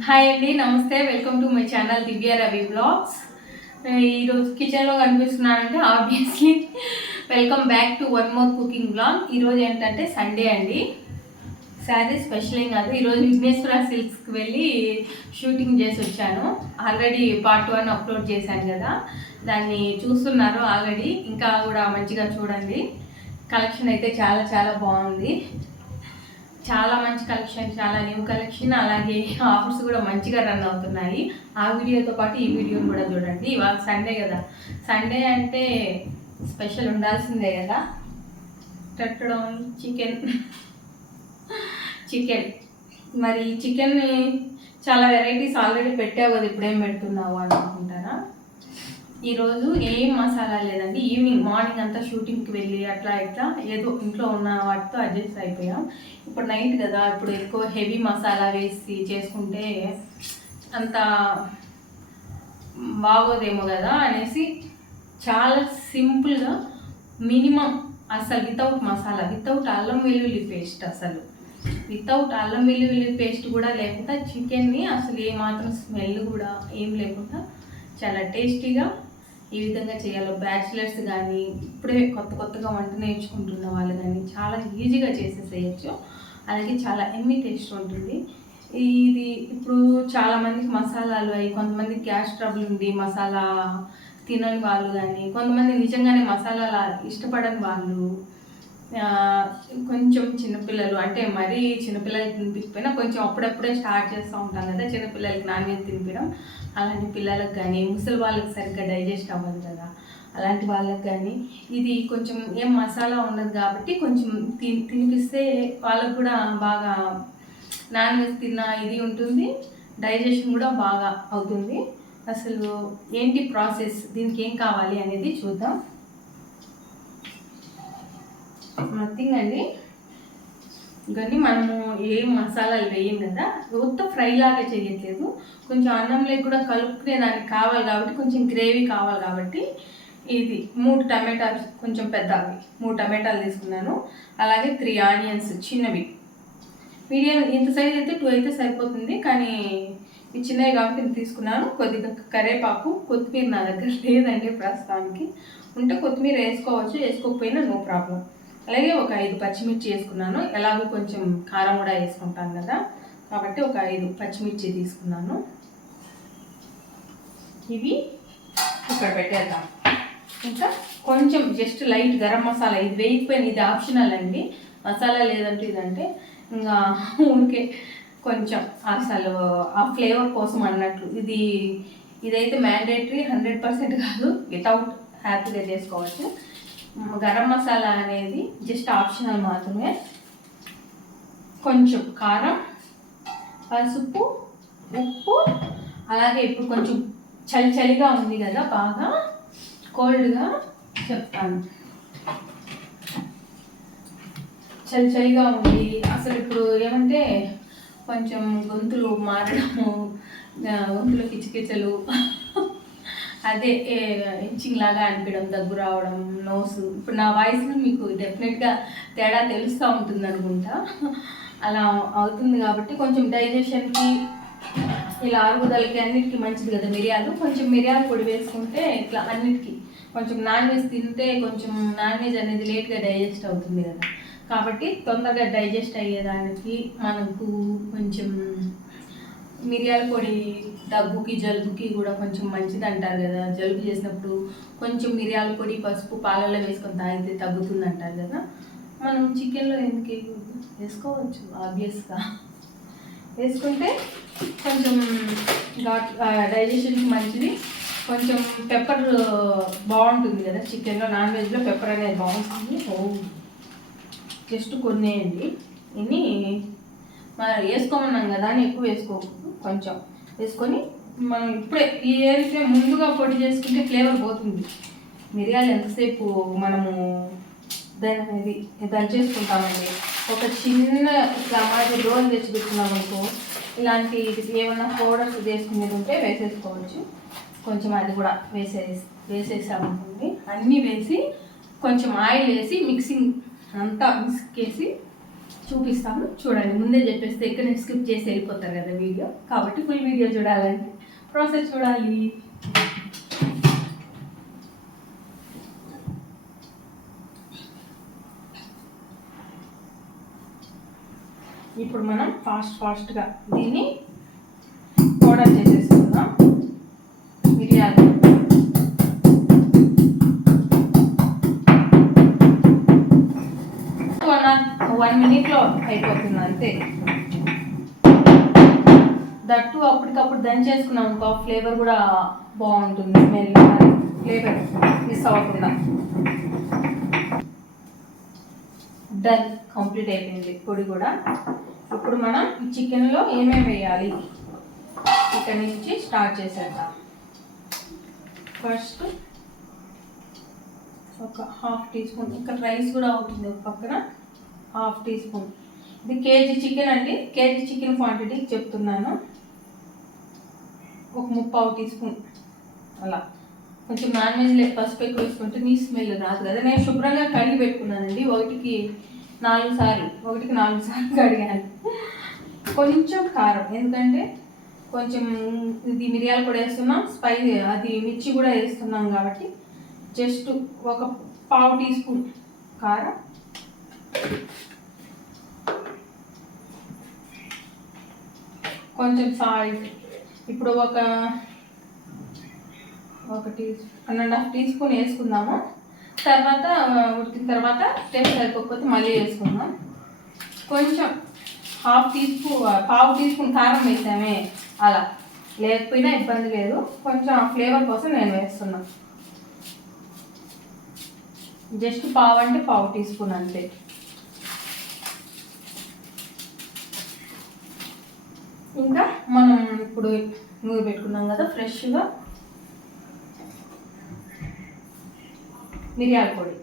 Hi అండి నమస్తే. Welcome to my channel Divya Ravi blogs ఈరోజు కిచెన్లో కనిపిస్తున్నానంటే obviously welcome back to one more cooking blog ఈరోజు ఏంటంటే సండే అండి. శారీ స్పెషల్ ఏం కాదు. ఈరోజు విఘ్నేశ్వర సిల్క్స్కి వెళ్ళి షూటింగ్ చేసి వచ్చాను. ఆల్రెడీ పార్ట్ వన్ అప్లోడ్ చేశాను కదా. దాన్ని చూస్తున్నారు ఆల్రెడీ ఇంకా కూడా మంచిగా చూడండి. కలెక్షన్ అయితే చాలా చాలా బాగుంది. చాలా మంచి కలెక్షన్ చాలా న్యూ కలెక్షన్ అలాగే ఆఫర్స్ కూడా మంచిగా రన్ అవుతున్నాయి. ఆ వీడియోతో పాటు ఈ వీడియోని కూడా చూడండి. ఇవాళ సండే కదా. సండే అంటే స్పెషల్ ఉండాల్సిందే కదా. పెట్టడం చికెన్ చికెన్ మరి చికెన్ని చాలా వెరైటీస్ ఆల్రెడీ పెట్టావు కదా ఇప్పుడేం పెడుతున్నావు అనుకుంటా. ఈరోజు ఏం మసాలా లేదండి. ఈవినింగ్ మార్నింగ్ అంతా షూటింగ్కి వెళ్ళి అట్లా ఇట్లా ఏదో ఇంట్లో ఉన్న వాటితో అడ్జస్ట్ అయిపోయాం. ఇప్పుడు నైట్ కదా ఇప్పుడు ఎక్కువ హెవీ మసాలా వేసి చేసుకుంటే అంత బాగోదేమో కదా అనేసి చాలా సింపుల్గా మినిమం అసలు వితౌట్ మసాలా వితౌట్ అల్లం వెల్లుల్లి పేస్ట్ అసలు. వితౌట్ అల్లం వెల్లుల్లి పేస్ట్ కూడా లేకుండా చికెన్ని అసలు ఏమాత్రం స్మెల్ కూడా ఏం లేకుండా చాలా టేస్టీగా ఈ విధంగా చేయాలో. బ్యాచిలర్స్ కానీ ఇప్పుడే కొత్త కొత్తగా వంట నేర్చుకుంటున్న వాళ్ళు కానీ చాలా ఈజీగా చేసేసేయచ్చు. అలాగే చాలా ఎమ్మి టేస్ట్ ఉంటుంది. ఇది ఇప్పుడు చాలామందికి మసాలాలు అవి కొంతమంది గ్యాస్ ట్రబుల్ ఉంది మసాలా తినని వాళ్ళు కానీ కొంతమంది నిజంగానే మసాలా ఇష్టపడని వాళ్ళు కొంచెం చిన్నపిల్లలు అంటే మరీ చిన్నపిల్లలకి తినిపించిపోయినా కొంచెం అప్పుడప్పుడే స్టార్ట్ చేస్తూ ఉంటాం కదా చిన్నపిల్లలకి నాన్ వెజ్ తినిపించడం అలాంటి పిల్లలకు కానీ ముసలి వాళ్ళకి సరిగ్గా డైజెస్ట్ అవ్వదు కదా. అలాంటి వాళ్ళకి కానీ ఇది కొంచెం ఏం మసాలా ఉండదు కాబట్టి కొంచెం తి తినిపిస్తే వాళ్ళకు కూడా బాగా నాన్ వెజ్ తిన్న ఇది ఉంటుంది డైజెషన్ కూడా బాగా అవుతుంది. అసలు ఏంటి ప్రాసెస్ దీనికి ఏం కావాలి అనేది చూద్దాం. నథింగ్ అండి. కానీ మనము ఏం మసాలాలు వేయం కదా ఉత్త ఫ్రై లాగా చేయట్లేదు. కొంచెం అన్నంలో కూడా కలుపుకునే దానికి కావాలి కాబట్టి కొంచెం గ్రేవీ కావాలి కాబట్టి ఇది మూడు టమాటాలు కొంచెం పెద్దవి. మూడు టమాటాలు తీసుకున్నాను. అలాగే త్రీ ఆనియన్స్ చిన్నవి. మీడియం ఇంత సైజ్ అయితే టూ అయితే సరిపోతుంది. కానీ ఇవి చిన్నవి కాబట్టి తీసుకున్నాను. కొద్దిగా కరేపాకు కొత్తిమీర నా దగ్గర లేదండి ప్రస్తుతానికి. ఉంటే కొత్తిమీర వేసుకోవచ్చు. వేసుకోకపోయినా నో ప్రాబ్లం. అలాగే ఒక ఐదు పచ్చిమిర్చి వేసుకున్నాను. ఎలాగో కొంచెం కారం కూడా వేసుకుంటాను కదా. కాబట్టి ఒక ఐదు పచ్చిమిర్చి తీసుకున్నాను. ఇవి ఇక్కడ పెట్టేద్దాం. ఇంకా కొంచెం జస్ట్ లైట్ గరం మసాలా ఇది వేయకపోయిన ఇది ఆప్షనల్ అండి. మసాలా లేదంటే ఇదంటే ఇంకా ఊరికే కొంచెం అసలు ఆ ఫ్లేవర్ కోసం అన్నట్లు. ఇది ఇదైతే మ్యాండేటరీ హండ్రెడ్ పర్సెంట్ కాదు. వితౌట్ హ్యాపీగా చేసుకోవచ్చు. గరం మసాలా అనేది జస్ట్ ఆప్షనల్ మాత్రమే. కొంచెం కారం పసుపు ఉప్పు అలాగే ఇప్పుడు కొంచెం చలి చలిగా ఉంది కదా బాగా కోల్డ్గా చెప్తాను. చలి చలిగా ఉంది. అసలు ఇప్పుడు ఏమంటే కొంచెం గొంతులు మారడము గొంతులు కిచకిచలు అదే ఇంచింగ్ లాగా అనిపించడం దగ్గు రావడం నోస్ ఇప్పుడు నా వాయిస్ మీకు డెఫినెట్గా తేడా తెలుస్తూ ఉంటుంది అనుకుంటా. అలా అవుతుంది కాబట్టి కొంచెం డైజెషన్కి ఇలా ఆరుగుదలకి అన్నిటికీ మంచిది కదా మిరియాలు. కొంచెం మిరియాల పొడి వేసుకుంటే ఇట్లా అన్నిటికీ కొంచెం నాన్ వెజ్ తింటే కొంచెం నాన్ వెజ్ అనేది లేట్గా డైజెస్ట్ అవుతుంది కదా. కాబట్టి తొందరగా డైజెస్ట్ అయ్యేదానికి మనకు కొంచెం మిరియాల పొడి దగ్గుకి జలుబుకి కూడా కొంచెం మంచిది అంటారు కదా. జలుబు చేసినప్పుడు కొంచెం మిరియాల పొడి పసుపు పాలల్లో వేసుకొని తాగితే తగ్గుతుంది అంటారు కదా. మనం చికెన్లో ఎందుకు వేసుకోవచ్చు ఆబ్వియస్గా వేసుకుంటే కొంచెం ఘాట్ డైజెషన్కి మంచిది. కొంచెం పెప్పర్ బాగుంటుంది కదా చికెన్లో. నాన్ వెజ్లో పెప్పర్ అనేది బాగుంటుంది. జస్ట్ కొన్ని వేయండి ఇన్ని. మనం వేసుకోమన్నాం కదా అని ఎక్కువ వేసుకోకూడదు కొంచెం వేసుకొని మనం ఇప్పుడే ఈ ఏరితే ముందుగా పొడి చేసుకుంటే ఫ్లేవర్ పోతుంది. మిరియాలు ఎంతసేపు మనము దాని అనేది దంచేసుకుంటామండి ఒక చిన్న ఇట్లా రోల్ తెచ్చి పెట్టుకున్నాం అనుకో ఇలాంటి ఏమైనా పౌడర్స్ వేసుకునేది ఉంటే వేసేసుకోవచ్చు. కొంచెం అది కూడా వేసే వేసేసామనుకోండి అన్నీ వేసి కొంచెం ఆయిల్ వేసి మిక్సింగ్ అంతా మిక్స్కేసి చూపిస్తాము. చూడండి ముందే చెప్పేస్తే ఇక్కడ నేను స్కిప్ చేసి వెళ్ళిపోతారు కదా వీడియో. కాబట్టి ఫుల్ వీడియో చూడాలంటే ప్రాసెస్ చూడాలి. ఇప్పుడు మనం ఫాస్ట్ ఫాస్ట్గా దీన్ని పౌడర్ చేసి అయిపోతుంది అంతే దట్టు అప్పటికప్పుడు దంచేసుకున్నాం అనుకో ఫ్లేవర్ కూడా బాగుంటుంది స్మెల్ ఫ్లేవర్ మిస్ అవ్వకుండా. డన్ కంప్లీట్ అయిపోయింది పొడి కూడా. ఇప్పుడు మనం ఈ చికెన్లో ఏమేమి వేయాలి? ఇక్కడ నుంచి స్టార్ట్ చేసేద్దాం. ఫస్ట్ ఒక హాఫ్ టీ స్పూన్ ఇక్కడ రైస్ కూడా అవుతుంది ఒక పక్కన హాఫ్ టీ స్పూన్. ఇది కేజీ చికెన్ అండి. కేజీ చికెన్ క్వాంటిటీ చెప్తున్నాను. ఒక ముప్పావు టీ స్పూన్. అలా. కొంచెం నాన్ లేదు పసుపు ఎక్కువ వేసుకుంటే నీ స్మెల్ రాదు కదా. నేను శుభ్రంగా కడిగి పెట్టుకున్నానండి. ఒకటికి నాలుగు సార్లు ఒకటికి నాలుగు సార్లు కడిగాను. కొంచెం కారం ఎందుకంటే కొంచెం ఇది మిరియాలు కూడా వేస్తున్నాం స్పై అది మిర్చి కూడా వేస్తున్నాం కాబట్టి జస్ట్ ఒక పావు టీ స్పూన్ కారం. కొంచెం సాల్ట్ ఇప్పుడు ఒక ఒక tea one and half teaspoon వేసుకుందాము. తర్వాత ఉడికిన తర్వాత టేస్ట్ సరిపోకపోతే మళ్ళీ వేసుకుందాం. కొంచెం హాఫ్ టీ స్పూన్ పావు టీ స్పూన్ కారం వేసామే. అలా. లేకపోయినా ఇబ్బంది లేదు. కొంచెం ఫ్లేవర్ కోసం నేను వేస్తున్నాను జస్ట్ పావు అంటే పావు టీ స్పూన్ అంతే. ఇంకా మనం ఇప్పుడు నూనె పెట్టుకున్నాం కదా ఫ్రెష్గా. మిరియాల పొడి.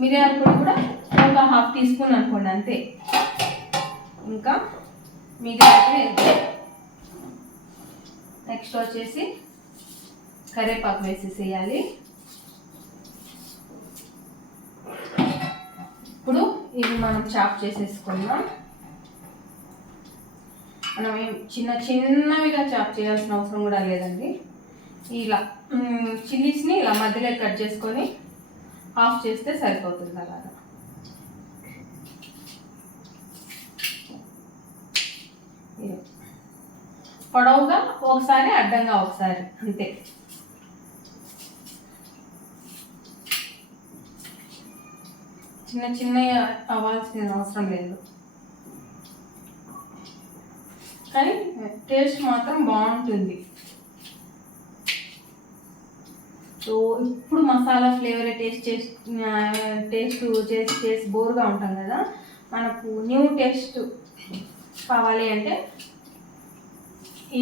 మిరియాల పొడి కూడా ఒక హాఫ్ టీ స్పూన్ అనుకోండి అంతే. ఇంకా మిరియాలు నెక్స్ట్ వచ్చేసి కరివేపాకు వేసేసేయాలి ఇప్పుడు ఇవి మనం చాప్ చేసేసుకుందాం. మనం ఏం చిన్న చిన్నవిగా చాప్ చేయాల్సిన అవసరం కూడా లేదండి. ఇలా చిల్లీస్ని ఇలా మధ్యలో కట్ చేసుకొని ఆఫ్ చేస్తే సరిపోతుంది అలాగా. పొడవుగా ఒకసారి అడ్డంగా ఒకసారి అంతే. చిన్న చిన్న అవ్వాల్సిన అవసరం లేదు. కానీ టేస్ట్ మాత్రం బాగుంటుంది. సో ఇప్పుడు మసాలా ఫ్లేవర్ టేస్ట్ చేసి టేస్ట్ చేసి చేసి బోర్గా ఉంటాం కదా మనకు న్యూ టేస్ట్ కావాలి అంటే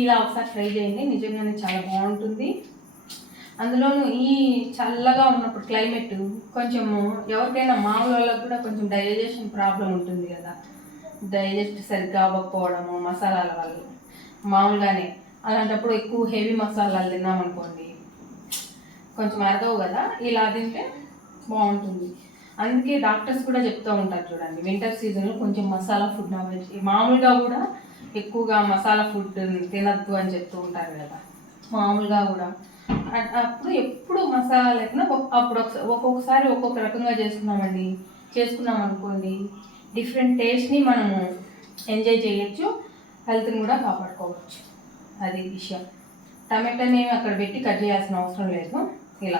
ఇలా ఒకసారి ట్రై చేయండి. నిజంగానే చాలా బాగుంటుంది. అందులోనూ ఈ చల్లగా ఉన్నప్పుడు క్లైమేట్ కొంచెము ఎవరికైనా మామూలు వాళ్ళకి కూడా కొంచెం డైజెషన్ ప్రాబ్లం ఉంటుంది కదా. డైజెస్ట్ సరిగ్గా అవ్వకపోవడము మసాలాల వల్ల. మామూలుగానే అలాంటప్పుడు ఎక్కువ హెవీ మసాలాలు తిన్నామనుకోండి కొంచెం అరగవు కదా ఇలా తింటే బాగుంటుంది. అందుకే డాక్టర్స్ కూడా చెప్తూ ఉంటారు చూడండి వింటర్ సీజన్లో కొంచెం మసాలా ఫుడ్ మామూలుగా కూడా ఎక్కువగా మసాలా ఫుడ్ తినద్దు అని చెప్తూ ఉంటారు కదా. మామూలుగా కూడా అప్పుడు ఎప్పుడు మసాలా లేకుండా అప్పుడు ఒకసారి ఒక్కొక్కసారి ఒక్కొక్క రకంగా చేసుకున్నామండి. చేసుకున్నాం అనుకోండి. డిఫరెంట్ టేస్ట్ని మనము ఎంజాయ్ చేయొచ్చు. హెల్త్ని కూడా కాపాడుకోవచ్చు. అది విషయం. టమాటాని అక్కడ పెట్టి కట్ చేయాల్సిన అవసరం లేదు. ఇలా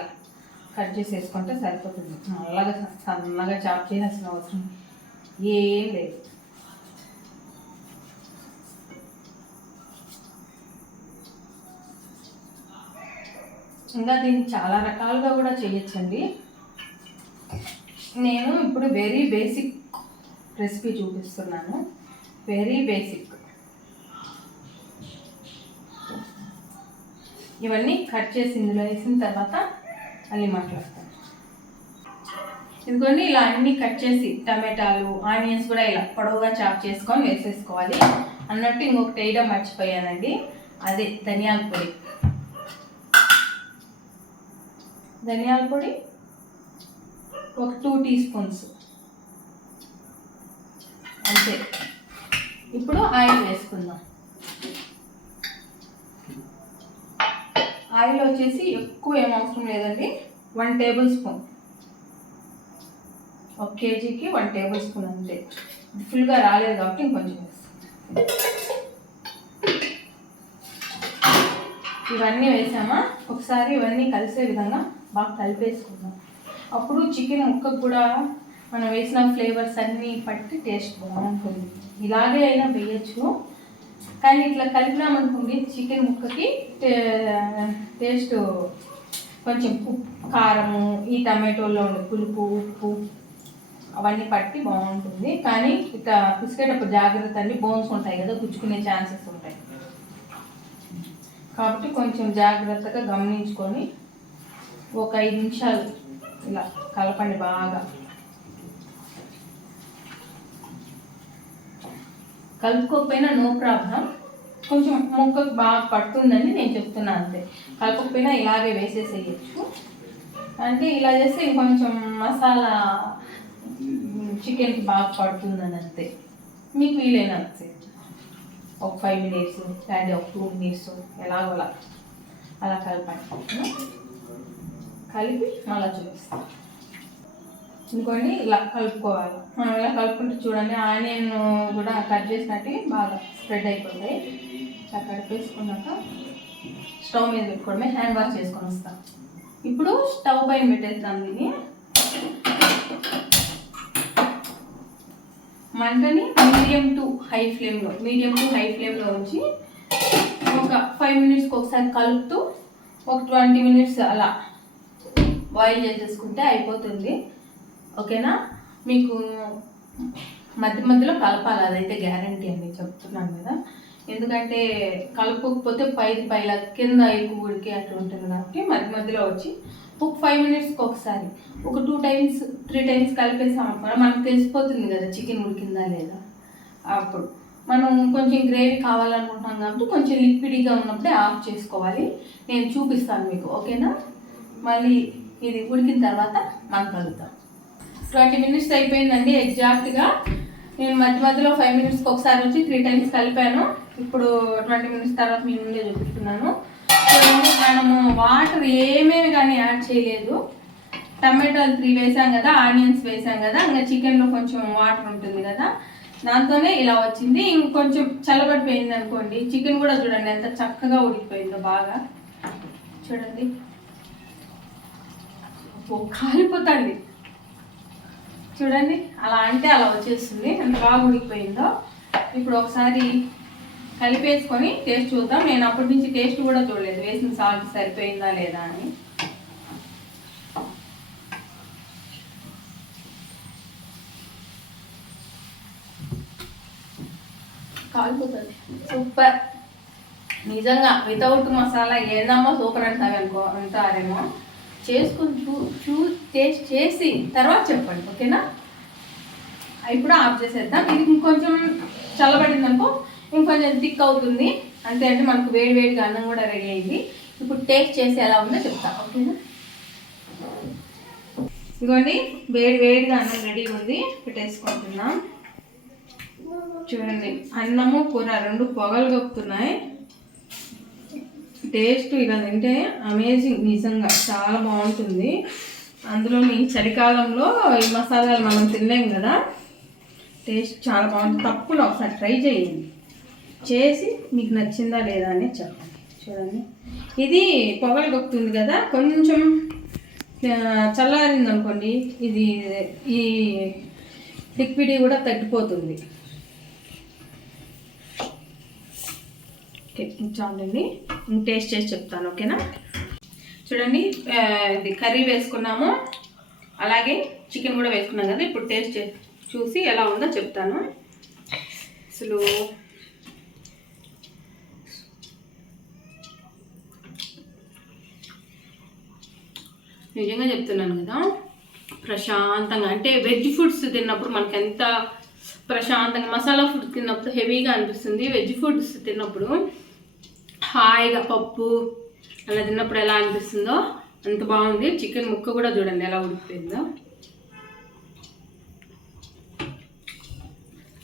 కట్ చేసేసుకుంటే సరిపోతుంది. నల్లగా సన్నగా చాప్ చేయాల్సిన అవసరం ఏం లేదు. ఇంకా దీన్ని చాలా రకాలుగా కూడా చేయొచ్చండి. నేను ఇప్పుడు వెరీ బేసిక్ రెసిపీ చూపిస్తున్నాను. వెరీ బేసిక్ ఇవన్నీ కట్ చేసి ఇందులో వేసిన తర్వాత మళ్ళీ మాట్లాడతాను. ఇదిగోండి ఇలా అన్నీ కట్ చేసి టమాటాలు ఆనియన్స్ కూడా ఇలా పొడవుగా చాప్ చేసుకొని వేసేసుకోవాలి. అన్నట్టు ఇంకొకటి వేయడం మర్చిపోయానండి. అదే ధనియాల పొడి. ధనియాల పొడి ఒక టూ టీ స్పూన్స్. అంతే. ఇప్పుడు ఆయిల్ వేసుకుందాం. ఆయిల్ వచ్చేసి ఎక్కువ ఏం అవసరం లేదండి. One tablespoon. ఒక కేజీకి వన్ టేబుల్ స్పూన్ అంతే. ఫుల్గా రాలేదు కాబట్టి ఇంకొంచెం వేస్తాం. ఇవన్నీ వేసామా? ఒకసారి ఇవన్నీ కలిసే విధంగా బాగా కలిపేసుకుందాం. అప్పుడు చికెన్ ముక్కకు కూడా మనం వేసిన ఫ్లేవర్స్ అన్నీ పట్టి టేస్ట్ బాగుంటుంది. ఇలాగే అయినా వేయచ్చు. కానీ ఇట్లా కలిపినామనుకోండి చికెన్ ముక్కకి టేస్ట్ కొంచెం కారము ఈ టమాటోలో ఉండే పులుపు ఉప్పు అవన్నీ పట్టి బాగుంటుంది. కానీ ఇట్లా పిసికేటప్పుడు జాగ్రత్త అండి బోన్స్ ఉంటాయి కదా గుచ్చుకునే ఛాన్సెస్ ఉంటాయి. కాబట్టి కొంచెం జాగ్రత్తగా గమనించుకొని ఒక ఐదు నిమిషాలు ఇలా కలపండి బాగా. కలుపుకోకపోయినా నో ప్రాబ్లం. కొంచెం ముక్కకు బాగా పడుతుందని నేను చెప్తున్నా అంతే. కలపకపోయినా ఇలాగే వేసేసేయచ్చు. అంటే ఇలా చేస్తే ఇంకొంచెం మసాలా చికెన్కి బాగా పడుతుందని అంతే. మీకు వీలైనంతే ఒక ఫైవ్ మినిట్స్ లేదంటే ఒక టూ మినిట్స్ ఎలాగోలా. అలా కలపండి. కలిపి మళ్ళీ చూపిస్తాం. ఇంకోటి ఇలా కలుపుకోవాలి. మనం ఇలా కలుపుకుంటే చూడండి ఆనియన్ కూడా కట్ చేసినట్టు బాగా స్ప్రెడ్ అయిపోతాయి. ఇలా కడిపేసుకున్నాక స్టవ్ మీద పెట్టుకోవడమే హ్యాండ్ వాష్ చేసుకొని వస్తాం. ఇప్పుడు స్టవ్ పైన పెట్టేస్తాం దీన్ని. మంటని మీడియం టు హై ఫ్లేమ్లో మీడియం టు హై ఫ్లేమ్లో ఉంచి ఒక ఫైవ్ మినిట్స్కి ఒకసారి కలుపుతూ ఒక ట్వంటీ మినిట్స్ అలా బాయిల్ చేసేసుకుంటే అయిపోతుంది. ఓకేనా? మీకు మధ్య మధ్యలో కలపాలి అదైతే గ్యారంటీ అండి చెప్తున్నాను కదా. ఎందుకంటే కలపకపోతే పైది పైలా కింద ఎక్కువ ఉడికి అట్లా ఉంటుంది కాబట్టి మధ్య మధ్యలో వచ్చి ఒక ఫైవ్ మినిట్స్కి ఒకసారి. ఒక టూ టైమ్స్ త్రీ టైమ్స్ కలిపేసాం మనకు తెలిసిపోతుంది కదా చికెన్ ఉడికిందా లేదా? అప్పుడు మనం కొంచెం గ్రేవీ కావాలనుకుంటున్నాం కాబట్టి కొంచెం లిక్విడ్గా ఉన్నప్పుడే ఆఫ్ చేసుకోవాలి. నేను చూపిస్తాను మీకు ఓకేనా మళ్ళీ ఇది ఉడికిన తర్వాత మనం కలుగుతాం ట్వంటీ మినిట్స్ అయిపోయిందండి ఎగ్జాక్ట్గా నేను మధ్య మధ్యలో ఫైవ్ మినిట్స్కి ఒకసారి వచ్చి త్రీ టైమ్స్ కలిపాను. ఇప్పుడు ట్వంటీ మినిట్స్ తర్వాత మీ ముందే చూపిస్తున్నాను. చూడండి మనము వాటర్ ఏమేమి కానీ యాడ్ చేయలేదు. టమాటోలు త్రీ వేసాం కదా ఆనియన్స్ వేసాం కదా ఇంకా చికెన్లో కొంచెం వాటర్ ఉంటుంది కదా. దాంతోనే ఇలా వచ్చింది. ఇంకొంచెం చల్లబడిపోయింది అనుకోండి. చికెన్ కూడా చూడండి ఎంత చక్కగా ఉడికిపోయిందో బాగా. చూడండి. ఓ కాలిపోతుంది. చూడండి అలా అంటే అలా వచ్చేస్తుంది. ఎంత బాగా ఉడికిపోయిందో. ఇప్పుడు ఒకసారి కలిపేసుకొని టేస్ట్ చూద్దాం. నేను అప్పటి నుంచి టేస్ట్ కూడా చూడలేదు. వేసిన సాల్ట్ సరిపోయిందా లేదా అని. కాలిపోతుంది. సూపర్. నిజంగా వితౌట్ మసాలా ఏందమ్మా? సూపర్ అంటారు అనుకో అంటారేమో. చేసుకొని చూ చూ టేస్ట్ చేసి తర్వాత చెప్పండి ఓకేనా? ఇప్పుడు ఆఫ్ చేసేద్దాం. ఇది ఇంకొంచెం చల్లబడింది అనుకో ఇంకొంచెం థిక్ అవుతుంది. అంతే అంటే మనకు వేడి వేడిగా అన్నం కూడా రెడీ అయింది. ఇప్పుడు టేస్ట్ చేసి ఎలా ఉందో చెప్తా. ఓకేనా ఇదిగోండి వేడి వేడిగా అన్నం రెడీ ఉంది. పెట్టేసుకుంటున్నాం. చూడండి అన్నము కూర రెండు పొగలు కప్పుతున్నాయి. టేస్ట్ ఇలా తింటే అమేజింగ్ నిజంగా చాలా బాగుంటుంది. అందులో మీ చలికాలంలో ఈ మసాలాలు మనం తినలేం కదా. టేస్ట్ చాలా బాగుంటుంది. తప్పులో ఒకసారి ట్రై చేయండి. చేసి మీకు నచ్చిందా లేదా అని చెప్పండి. చూడండి. ఇది పొగలు గొక్కుతుంది కదా కొంచెం చల్లారింది అనుకోండి ఇది ఈ లిక్విడ్ కూడా తగ్గిపోతుంది. చాలండి టేస్ట్ చేసి చెప్తాను ఓకేనా? చూడండి ఇది కర్రీ వేసుకున్నాము. అలాగే చికెన్ కూడా వేసుకున్నాం కదా ఇప్పుడు టేస్ట్ చూసి ఎలా ఉందో చెప్తాను. అసలు నిజంగా చెప్తున్నాను కదా ప్రశాంతంగా అంటే వెజ్ ఫుడ్స్ తిన్నప్పుడు మనకి ఎంత ప్రశాంతంగా మసాలా ఫుడ్ తిన్నప్పుడు హెవీగా అనిపిస్తుంది. వెజ్ ఫుడ్స్ తిన్నప్పుడు హాయిగా పప్పు అలా తిన్నప్పుడు ఎలా అనిపిస్తుందో అంత బాగుంది. చికెన్ ముక్క కూడా చూడండి ఎలా ఉడికిపోయిందో.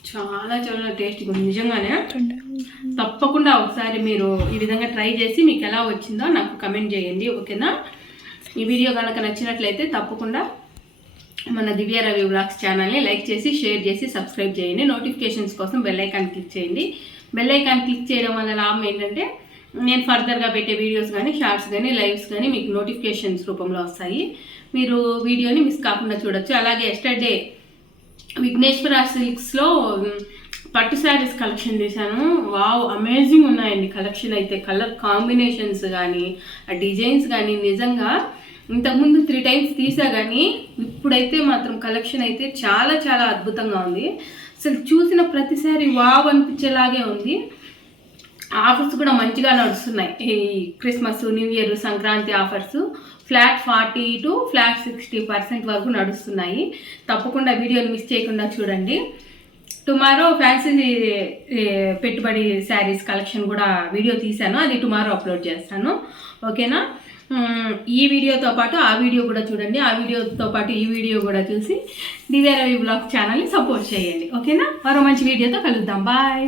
చాలా చాలా టేస్టీగా ఉంది. నిజంగానే తప్పకుండా ఒకసారి మీరు ఈ విధంగా ట్రై చేసి మీకు ఎలా వచ్చిందో నాకు కమెంట్ చేయండి. ఓకేనా? ఈ వీడియో కనుక నచ్చినట్లయితే తప్పకుండా మన దివ్య రవి బ్లాగ్స్ ఛానల్ని లైక్ చేసి షేర్ చేసి సబ్స్క్రైబ్ చేయండి. నోటిఫికేషన్స్ కోసం బెల్ ఐకాన్ క్లిక్ చేయండి. బెల్ ఐకాన్ క్లిక్ చేయడం వల్ల లాభం ఏంటంటే నేను ఫర్దర్గా పెట్టే వీడియోస్ కానీ షార్ట్స్ కానీ లైవ్స్ కానీ మీకు నోటిఫికేషన్స్ రూపంలో వస్తాయి. మీరు వీడియోని మిస్ కాకుండా చూడొచ్చు. అలాగే ఎస్టర్డే విఘ్నేశ్వర సిల్క్స్లో పట్టు శారీస్ కలెక్షన్ చేశాను. వావ్ అమేజింగ్ ఉన్నాయండి కలెక్షన్ అయితే. కలర్ కాంబినేషన్స్ కానీ ఆ డిజైన్స్ కానీ నిజంగా ఇంతకుముందు త్రీ టైమ్స్ తీసా కానీ ఇప్పుడైతే మాత్రం కలెక్షన్ అయితే చాలా చాలా అద్భుతంగా ఉంది. అసలు చూసిన ప్రతిసారి వావ్ అనిపించేలాగే ఉంది. ఆఫర్స్ కూడా మంచిగా నడుస్తున్నాయి. ఈ Christmas new year Sankranti offers flat forty to flat sixty percent వరకు నడుస్తున్నాయి. తప్పకుండా వీడియోని మిస్ చేయకుండా చూడండి. టుమారో ఫ్యాన్సీ పెట్టుబడి శారీస్ కలెక్షన్ కూడా వీడియో తీశాను. అది టుమారో అప్లోడ్ చేస్తాను. ఓకేనా? ఈ వీడియోతో పాటు ఆ వీడియో కూడా చూడండి. ఆ వీడియోతో పాటు ఈ వీడియో కూడా చూసి దివ్యారవి బ్లాగ్ ఛానల్ని సపోర్ట్ చేయండి. ఓకేనా? మరో మంచి వీడియోతో కలుద్దాం. బాయ్.